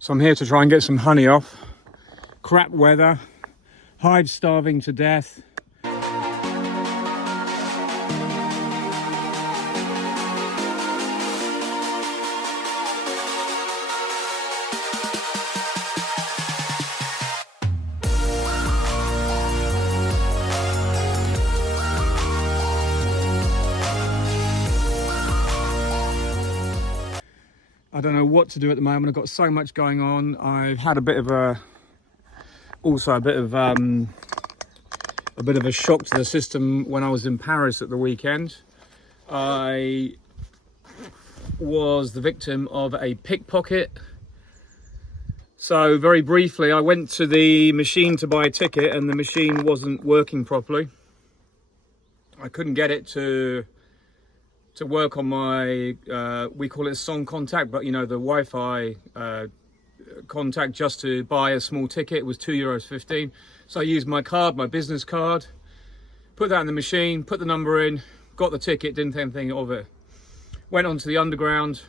So I'm here to try and get some honey off. Crap weather, hives starving to death. I don't know what to do at the moment. I've got so much going on. I've had a bit of a shock to the system when I was in Paris at the weekend. I was the victim of a pickpocket. So very briefly, I went to the machine to buy a ticket and the machine wasn't working properly. I couldn't get it to work on my, we call it Son Contact, but you know, the Wi-Fi contact just to buy a small ticket. It was €2.15. So I used my card, my business card, put that in the machine, put the number in, got the ticket, didn't think anything of it. Went onto the underground,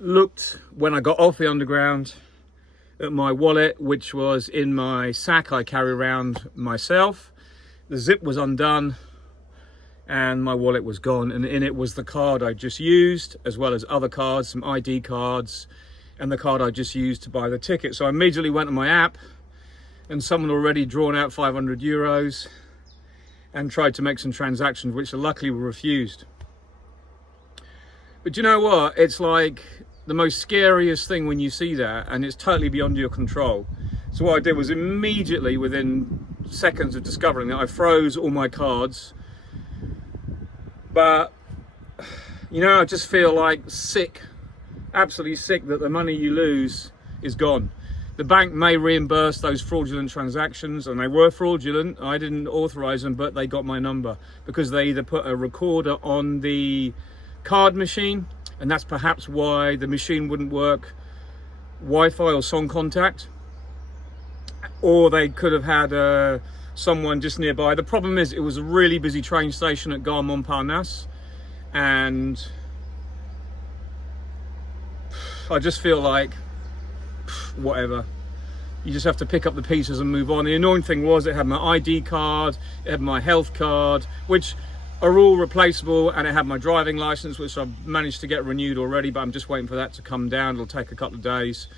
looked when I got off the underground at my wallet, which was in my sack I carry around myself. The zip was undone and my wallet was gone, and in it was the card I just used, as well as other cards, some ID cards, and the card I just used to buy the ticket. So I immediately went on my app, and someone already drawn out €500 and tried to make some transactions, which luckily were refused. But you know what? It's like the most scariest thing when you see that, and it's totally beyond your control. So what I did was immediately, within seconds of discovering that, I froze all my cards. But, you know, I just feel like sick, absolutely sick that the money you lose is gone. The bank may reimburse those fraudulent transactions, and they were fraudulent. I didn't authorize them, but they got my number because they either put a recorder on the card machine, and that's perhaps why the machine wouldn't work Wi-Fi or Son Contact, or they could have had someone just nearby. The problem is it was a really busy train station at Gare Montparnasse, and I just feel like whatever, you just have to pick up the pieces and move on. The annoying thing was it had my ID card, it had my health card, which are all replaceable, and it had my driving license, which I've managed to get renewed already, but I'm just waiting for that to come down. It'll take a couple of days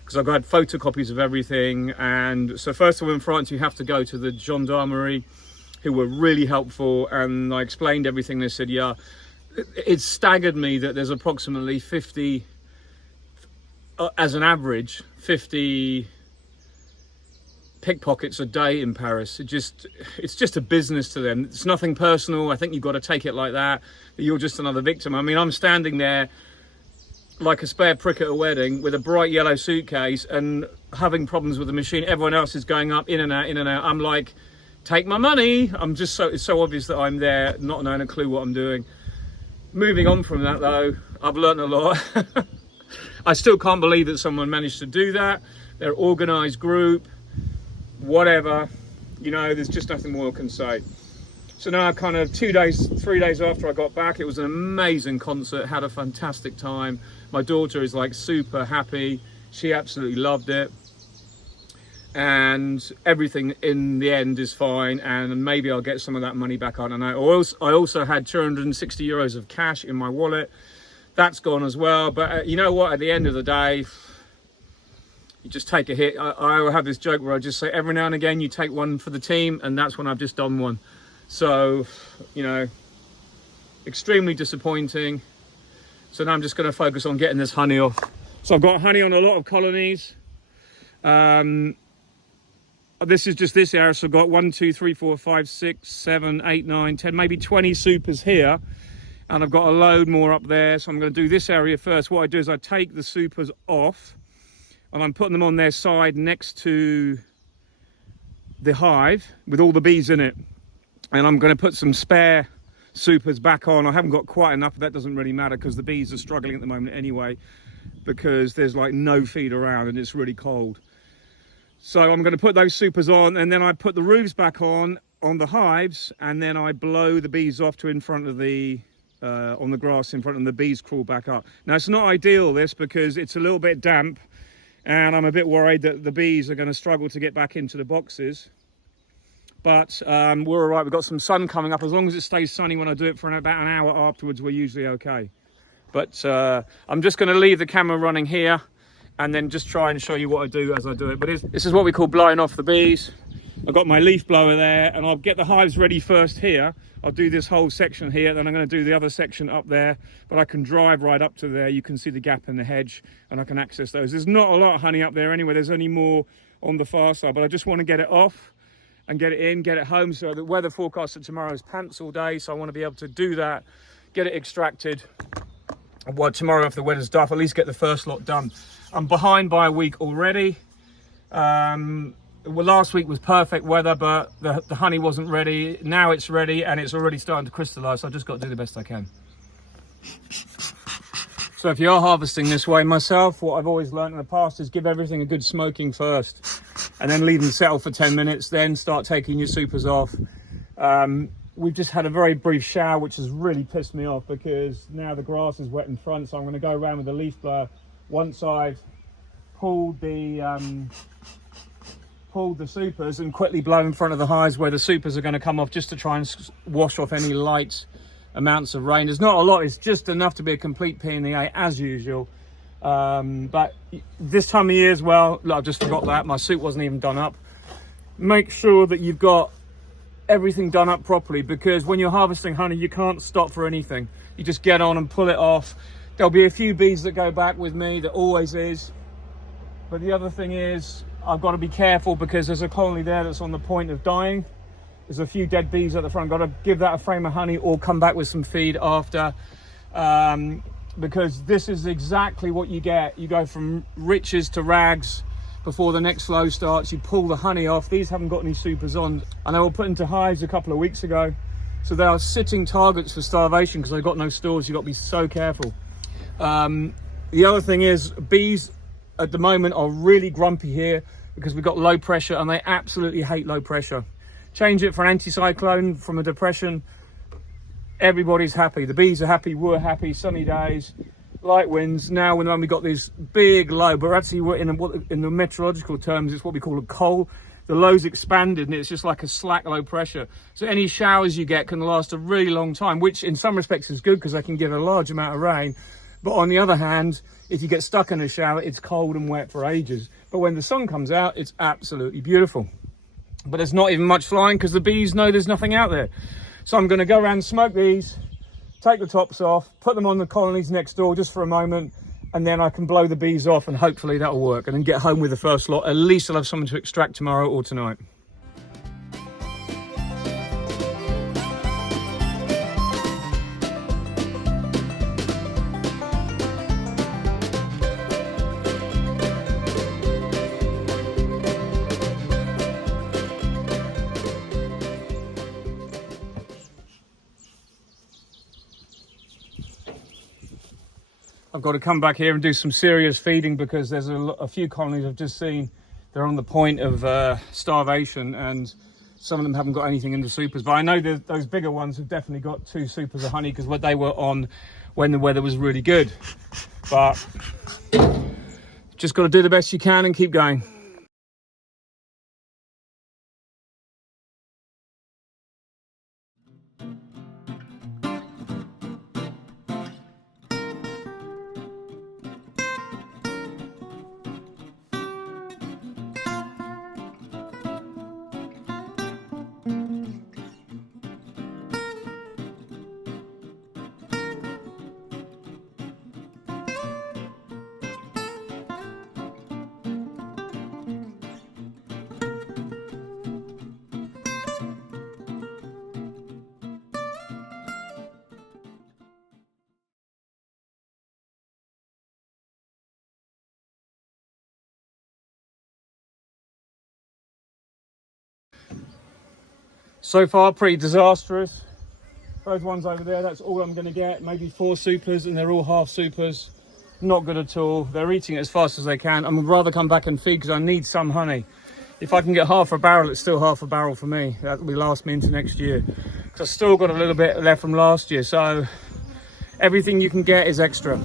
because I've got photocopies of everything. And so first of all, in France, you have to go to the gendarmerie, who were really helpful, and I explained everything. They said, yeah, it staggered me that there's approximately 50, as an average, 50 pickpockets a day in Paris. It's just a business to them. It's nothing personal. I think you've got to take it like that you're just another victim. I mean, I'm standing there like a spare prick at a wedding with a bright yellow suitcase and having problems with the machine. Everyone else is going up, in and out, in and out. I'm like, take my money. It's so obvious that I'm there, not knowing a clue what I'm doing. Moving on from that though, I've learned a lot. I still can't believe that someone managed to do that. They're an organized group, whatever, you know, there's just nothing more I can say. So now kind of 3 days after I got back, it was an amazing concert, had a fantastic time. My daughter is like super happy. She absolutely loved it. And everything in the end is fine, and maybe I'll get some of that money back, I don't know. I also had €260 of cash in my wallet. That's gone as well. But you know what, at the end of the day, you just take a hit. I have this joke where I just say every now and again you take one for the team, and that's when I've just done one. So, you know, extremely disappointing. So now I'm just going to focus on getting this honey off. So I've got honey on a lot of colonies. This is just this area. So I've got 1, 2, 3, 4, 5, 6, 7, 8, 9, 10, maybe 20 supers here. And I've got a load more up there. So I'm going to do this area first. What I do is I take the supers off, and I'm putting them on their side next to the hive with all the bees in it. And I'm going to put some spare supers back on. I haven't got quite enough, but that doesn't really matter because the bees are struggling at the moment anyway, because there's like no feed around and it's really cold. So I'm going to put those supers on, and then I put the roofs back on the hives, and then I blow the bees off to in front of the on the grass in front, and the bees crawl back up. Now it's not ideal this, because it's a little bit damp, and I'm a bit worried that the bees are going to struggle to get back into the boxes. But we're all right. We've got some sun coming up. As long as it stays sunny when I do it for about an hour afterwards, we're usually okay. But I'm just going to leave the camera running here and then just try and show you what I do as I do it. But this is what we call blowing off the bees. I've got my leaf blower there, and I'll get the hives ready first here. I'll do this whole section here, then I'm going to do the other section up there. But I can drive right up to there. You can see the gap in the hedge, and I can access those. There's not a lot of honey up there anyway. There's only more on the far side, but I just want to get it off and get it in, get it home. So the weather forecast for tomorrow is pants all day, so I want to be able to do that, get it extracted. Well, tomorrow, if the weather's duff, at least get the first lot done. I'm behind by a week already. Well, last week was perfect weather, but the honey wasn't ready. Now it's ready, and it's already starting to crystallize, so I've just got to do the best I can. So if you are harvesting this way, myself, what I've always learned in the past is give everything a good smoking first, and then leave them settle for 10 minutes, then start taking your supers off. We've just had a very brief shower, which has really pissed me off, because now the grass is wet in front, so I'm going to go around with the leaf blower once I've pulled the supers, and quickly blow in front of the hives where the supers are going to come off, just to try and wash off any light amounts of rain. There's not a lot, it's just enough to be a complete pain in the eye as usual. But this time of year as well, look, I've just forgot that my suit wasn't even done up. Make sure that you've got everything done up properly, because when you're harvesting honey, you can't stop for anything. You just get on and pull it off. There'll be a few bees that go back with me, there always is. But the other thing is, I've got to be careful, because there's a colony there that's on the point of dying. There's a few dead bees at the front. Got to give that a frame of honey or come back with some feed after, because this is exactly what you get. You go from riches to rags before the next flow starts. You pull the honey off. These haven't got any supers on, and they were put into hives a couple of weeks ago, so they are sitting targets for starvation because they've got no stores. You've got to be so careful. The other thing is, bees at the moment are really grumpy here because we've got low pressure, and they absolutely hate low pressure. Change it for an anticyclone from a depression, everybody's happy. The bees are happy, we're happy, sunny days, light winds. Now when we got this big low, but actually we're in the meteorological terms, it's what we call a coal. The low's expanded, and it's just like a slack low pressure. So any showers you get can last a really long time, which in some respects is good because they can give a large amount of rain. But on the other hand, if you get stuck in a shower, it's cold and wet for ages. But when the sun comes out, it's absolutely beautiful. But there's not even much flying because the bees know there's nothing out there. So I'm going to go around and smoke these, take the tops off, put them on the colonies next door just for a moment, and then I can blow the bees off, and hopefully that'll work, and then get home with the first lot. At least I'll have something to extract tomorrow or tonight. I've got to come back here and do some serious feeding, because there's a few colonies I've just seen. They're on the point of starvation, and some of them haven't got anything in the supers. But I know that those bigger ones have definitely got 2 supers of honey, because they were on when the weather was really good. But just got to do the best you can and keep going. So far, pretty disastrous. Those ones over there, that's all I'm going to get. Maybe 4 supers, and they're all half supers. Not good at all. They're eating it as fast as they can. I would rather come back and feed, because I need some honey. If I can get half a barrel, it's still half a barrel for me. That will last me into next year, because I've still got a little bit left from last year. So everything you can get is extra.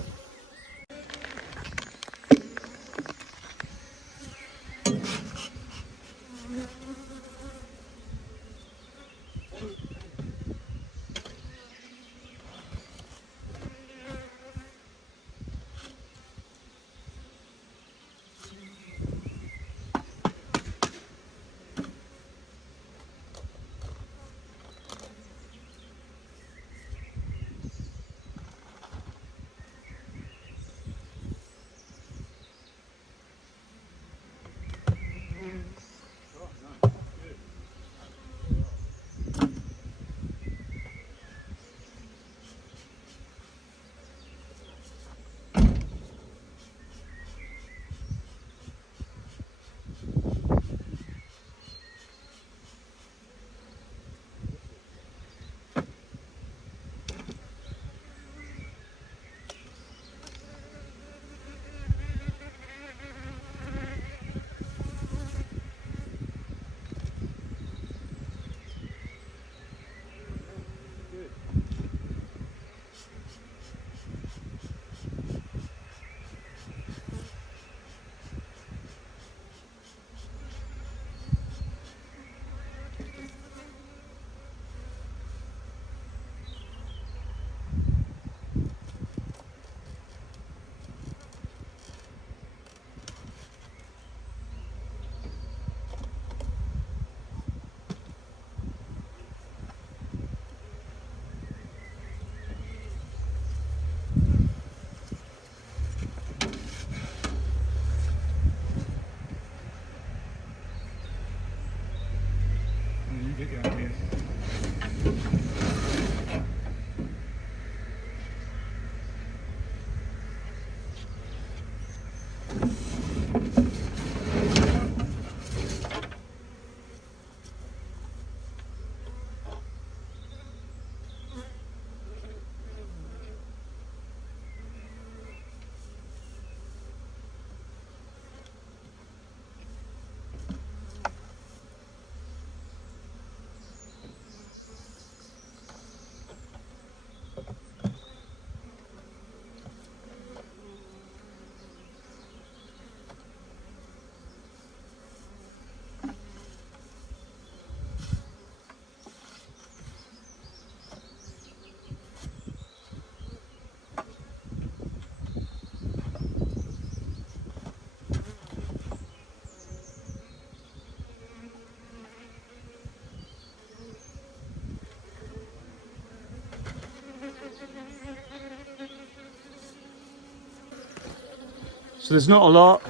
So there's not a lot.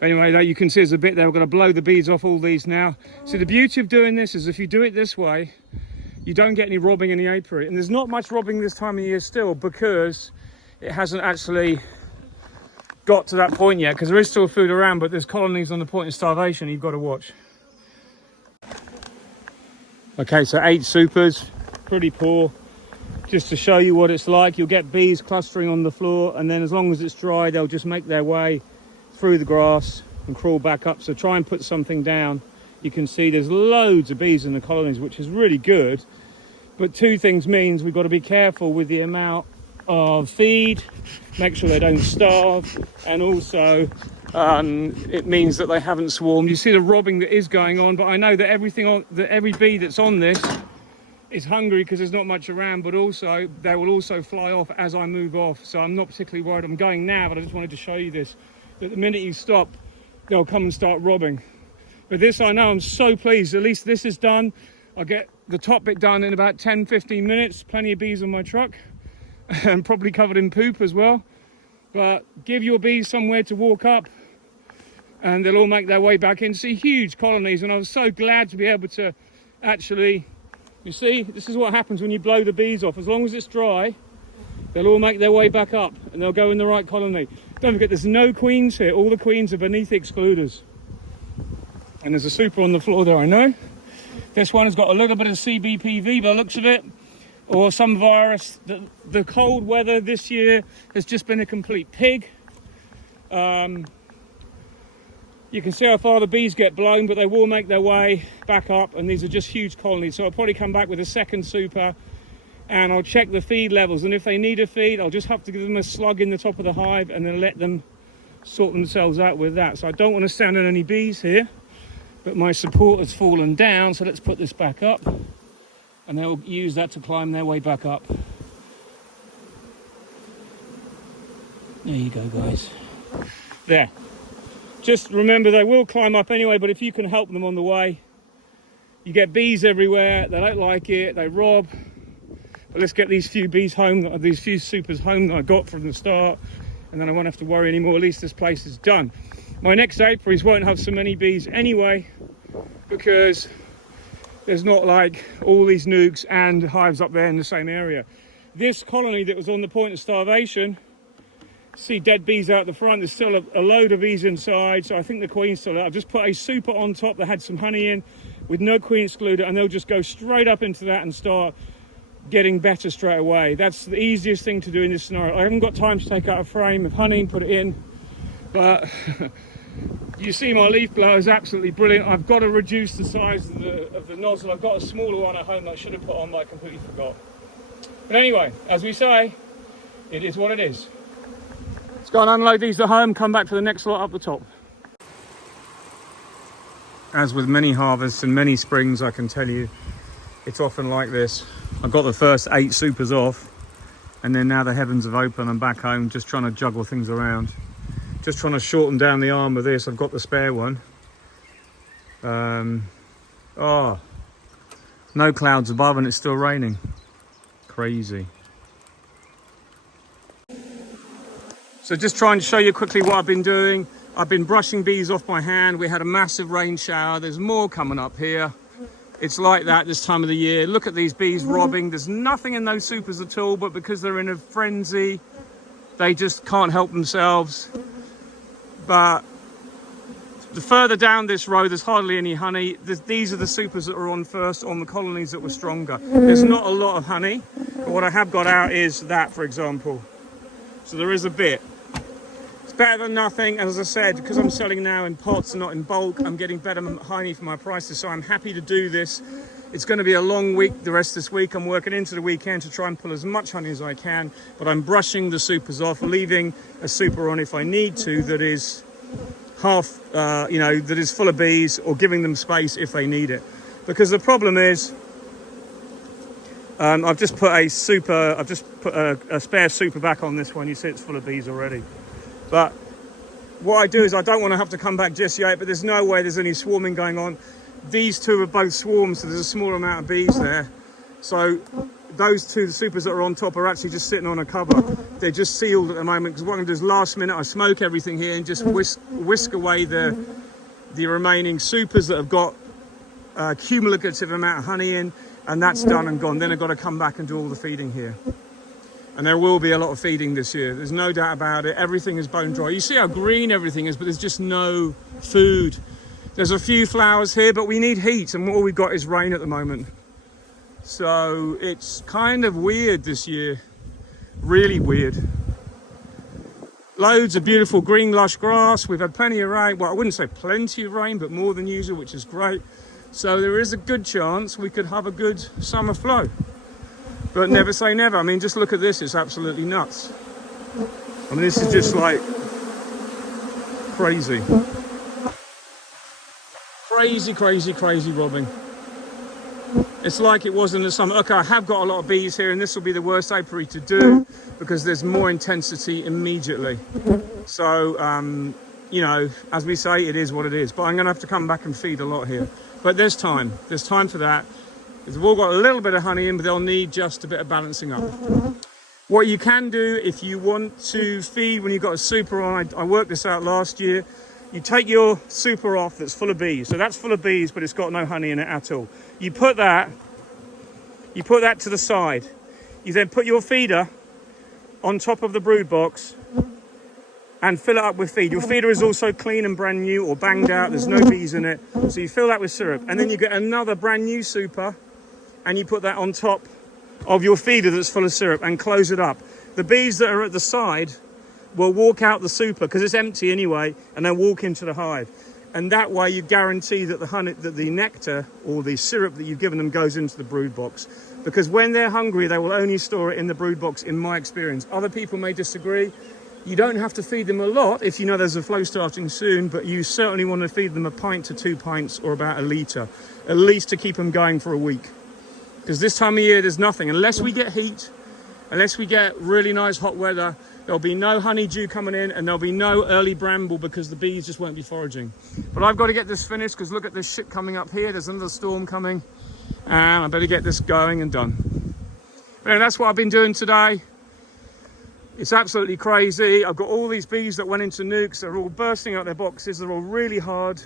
Anyway, like you can see there's a bit there. We're going to blow the bees off all these now. So the beauty of doing this is if you do it this way, you don't get any robbing in the apiary. And there's not much robbing this time of year still because it hasn't actually got to that point yet, because there is still food around, but there's colonies on the point of starvation you've got to watch. Okay, so 8 supers, pretty poor. Just to show you what it's like, you'll get bees clustering on the floor, and then as long as it's dry, they'll just make their way through the grass and crawl back up. So try and put something down. You can see there's loads of bees in the colonies, which is really good. But 2 things means we've got to be careful with the amount of feed, make sure they don't starve, and also it means that they haven't swarmed. You see the robbing that is going on, but I know that every bee that's on this is hungry because there's not much around, but also they will also fly off as I move off. So I'm not particularly worried. I'm going now, but I just wanted to show you this, that the minute you stop, they'll come and start robbing. But this, I know, I'm so pleased. At least this is done. I'll get the top bit done in about 10-15 minutes. Plenty of bees on my truck and probably covered in poop as well. But give your bees somewhere to walk up and they'll all make their way back in. See huge colonies, and I was so glad to be able to actually, you see, this is what happens when you blow the bees off. As long as it's dry, they'll all make their way back up and they'll go in the right colony. Don't forget, there's no queens here. All the queens are beneath the excluders. And there's a super on the floor there, I know. This one has got a little bit of CBPV by the looks of it, or some virus. The cold weather this year has just been a complete pig. You can see how far the bees get blown, but they will make their way back up, and these are just huge colonies. So I'll probably come back with a second super and I'll check the feed levels, and if they need a feed, I'll just have to give them a slug in the top of the hive and then let them sort themselves out with that. So I don't want to stand on any bees here, but my support has fallen down, so let's put this back up, and they'll use that to climb their way back up. There you go, guys. There. Just remember, they will climb up anyway, but if you can help them on the way. You get bees everywhere, they don't like it, they rob. But let's get these few bees home, these few supers home that I got from the start, and then I won't have to worry anymore. At least this place is done. My next apiaries won't have so many bees anyway, because there's not like all these nukes and hives up there in the same area. This colony that was on the point of starvation, see dead bees out the front, there's still a load of bees inside, so I think the queen's still out. I've just put a super on top that had some honey in with no queen excluded, and they'll just go straight up into that and start getting better straight away. That's the easiest thing to do in this scenario. I haven't got time to take out a frame of honey and put it in, but you see my leaf blower is absolutely brilliant. I've got to reduce the size of the nozzle. I've got a smaller one at home that I should have put on, but I completely forgot. But anyway, as we say, it is what it is. Let's go and unload these at home, come back for the next lot up the top. As with many harvests and many springs, I can tell you, it's often like this. I've got the first 8 supers off, and then now the heavens have opened, I'm back home just trying to juggle things around. Just trying to shorten down the arm of this. I've got the spare one. Oh, no clouds above and it's still raining. Crazy. So just trying to show you quickly what I've been doing. I've been brushing bees off my hand. We had a massive rain shower. There's more coming up here. It's like that this time of the year. Look at these bees robbing. There's nothing in those supers at all, but because they're in a frenzy, they just can't help themselves. But the further down this row, there's hardly any honey. These are the supers that are on first on the colonies that were stronger. There's not a lot of honey, but what I have got out is that, for example. So there is a bit. It's better than nothing. And as I said, because I'm selling now in pots and not in bulk, I'm getting better honey for my prices. So I'm happy to do this. It's going to be a long week the rest of this week. I'm working into the weekend to try and pull as much honey as I can, but I'm brushing the supers off, leaving a super on if I need to that is half, that is full of bees, or giving them space if they need it. Because the problem is, I've just put a spare super back on this one. You see it's full of bees already. But what I do is I don't want to have to come back just yet, but there's no way there's any swarming going on. These two are both swarms, so there's a small amount of bees there. So those two, the supers that are on top, are actually just sitting on a cover. They're just sealed at the moment, because what I'm going to do is last minute I smoke everything here and just whisk away the remaining supers that have got a cumulative amount of honey in, and that's done and gone. Then I've got to come back and do all the feeding here. And there will be a lot of feeding this year. There's no doubt about it. Everything is bone dry. You see how green everything is, but there's just no food. There's a few flowers here, but we need heat, and all we've got is rain at the moment. So it's kind of weird this year. Really weird. Loads of beautiful green lush grass. We've had plenty of rain. Well, I wouldn't say plenty of rain, but more than usual, which is great. So there is a good chance we could have a good summer flow. But never say never. I mean, just look at this. It's absolutely nuts. I mean, this is just like crazy. Crazy robbing. It's like it was in the summer. Okay, I have got a lot of bees here, and this will be the worst apiary to do because there's more intensity immediately. So, as we say, it is what it is. But I'm going to have to come back and feed a lot here. But there's time. There's time for that. They've all got a little bit of honey in, but they'll need just a bit of balancing up. What you can do if you want to feed when you've got a super on, I worked this out last year. You take your super off that's full of bees. So that's full of bees, but it's got no honey in it at all. You put that to the side. You then put your feeder on top of the brood box and fill it up with feed. Your feeder is also clean and brand new or banged out. There's no bees in it. So you fill that with syrup. And then you get another brand new super and you put that on top of your feeder that's full of syrup and close it up. The bees that are at the side will walk out the super because it's empty anyway, and they'll walk into the hive. and that way you guarantee that the honey, that the nectar or the syrup that you've given them goes into the brood box. Because when they're hungry, they will only store it in the brood box, in my experience. Other people may disagree. You don't have to feed them a lot if you know there's a flow starting soon, but you certainly want to feed them a pint to 2 pints or about a litre, at least to keep them going for a week. Because this time of year, there's nothing. Unless we get heat, unless we get really nice hot weather, there'll be no honeydew coming in and there'll be no early bramble because the bees just won't be foraging. But I've got to get this finished because look at this shit coming up here. There's another storm coming and I better get this going and done. But anyway, that's what I've been doing today. It's absolutely crazy. I've got all these bees that went into nukes. They're all bursting out their boxes. They're all really hard.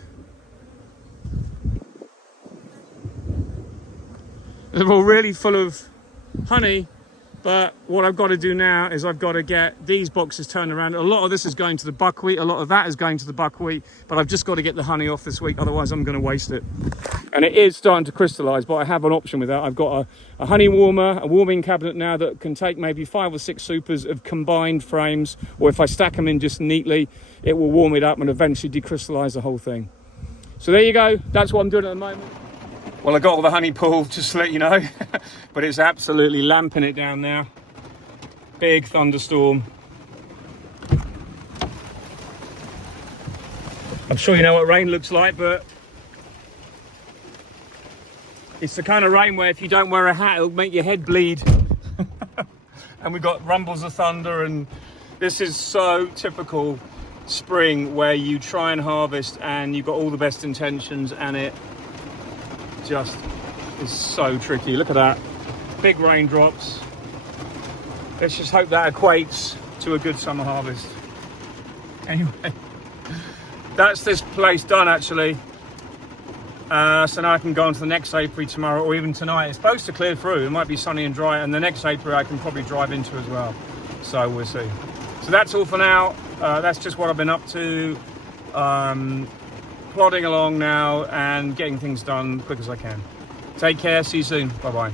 They're all really full of honey. But what I've got to do now is I've got to get these boxes turned around. A lot of this is going to the buckwheat. A lot of that is going to the buckwheat. But I've just got to get the honey off this week. Otherwise, I'm going to waste it. And it is starting to crystallize, but I have an option with that. I've got a honey warmer, a warming cabinet now that can take maybe 5 or 6 supers of combined frames. Or if I stack them in just neatly, it will warm it up and eventually decrystallize the whole thing. So there you go. That's what I'm doing at the moment. Well, I got all the honey pulled, just to let you know, but it's absolutely lamping it down now. Big thunderstorm. I'm sure you know what rain looks like, but it's the kind of rain where if you don't wear a hat, it'll make your head bleed. And we've got rumbles of thunder, and this is so typical spring where you try and harvest and you've got all the best intentions and it just is so tricky. Look at that, big raindrops. Let's just hope that equates to a good summer harvest. Anyway, that's this place done actually. So now I can go on to the next apiary tomorrow or even tonight. It's supposed to clear through. It might be sunny and dry, and the next apiary I can probably drive into as well. So we'll see. So that's all for now. That's just what I've been up to. Plodding along now and getting things done as quick as I can. Take care, see you soon, bye bye.